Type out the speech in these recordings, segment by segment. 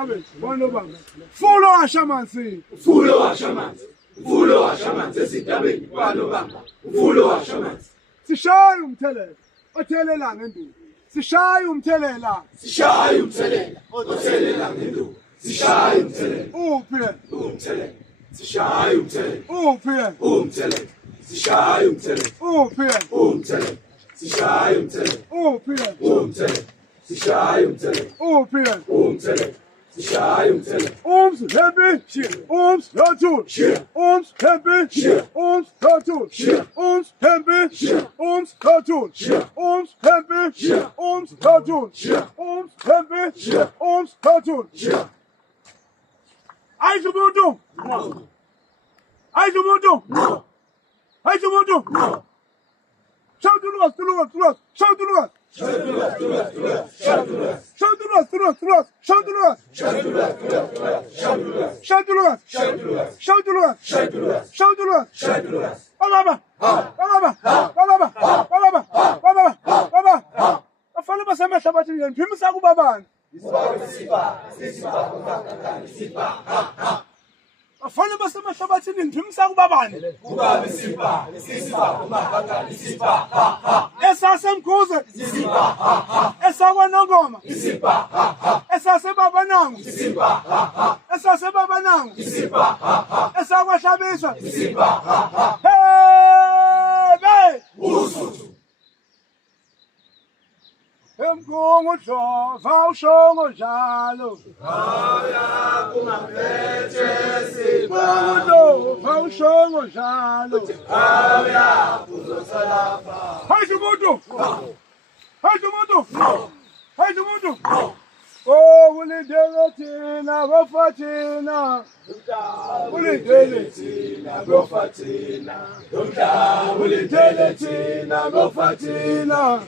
Abe, bona baba. Fulo washamanzi. Fulo washamanzi. Fulo washamanzi esidabeni kwanobamba. Fulo washamanzi. Sishaya umthelela. Othelela ngenduku. Sishaya umthelela. Sishaya umthelela. Othelela ngenduku. Sishaya umthelela. Uphi? Umthelela. Sishaya umthelela. Uphi? Umthelela. Sishaya umthelela. Uphi? Umthelela. Sishaya umthelela. Uphi? Umthelela. Sishaya umthelela. Uphi? Umthelela. Sishaya umthelela. Happy. Shit. Latul. Shit. Happy. Shit. Latul. Shit. Happy. Shit. Latul. Shit. Happy. Shit. Latul. Shit. Happy. Shit. Latul. Shit. Aizumuntu. No. Aizumuntu. No. Aizumuntu. No. Shout to us. Shout to us. Shout to us. Shout to us. Shout to us. Shout to us. Shout to us. Shout to us. Shout to us. Shout to us. Shout to us. Shout to us. Shout to us. Shout to us. Baba. Afana basemehla bathi ngiphimisa kubabani. Afana basemehla bathi ngiphimisa kubabani. Esasemkhuze. Esakwanongoma. Esasebabanangu. Esasebabanangu. Esakwahlabiswa. Hey! Emgongo dlova ushongo njalo. Haya kumapete Emgongo dlova ushongo njalo. Haya kuzosalapa. Hayizumuntu. Hayizumuntu. Oh, ulindele thina bafathina. Ulindele thina bafathina. Ulindele thina bafathina.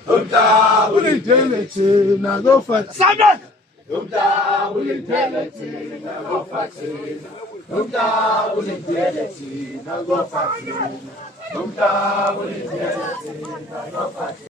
Ulindele thina bafathina. Sabe! Ulindele thina bafathina. Ulindele thina bafathina. Ulindele thina bafathina.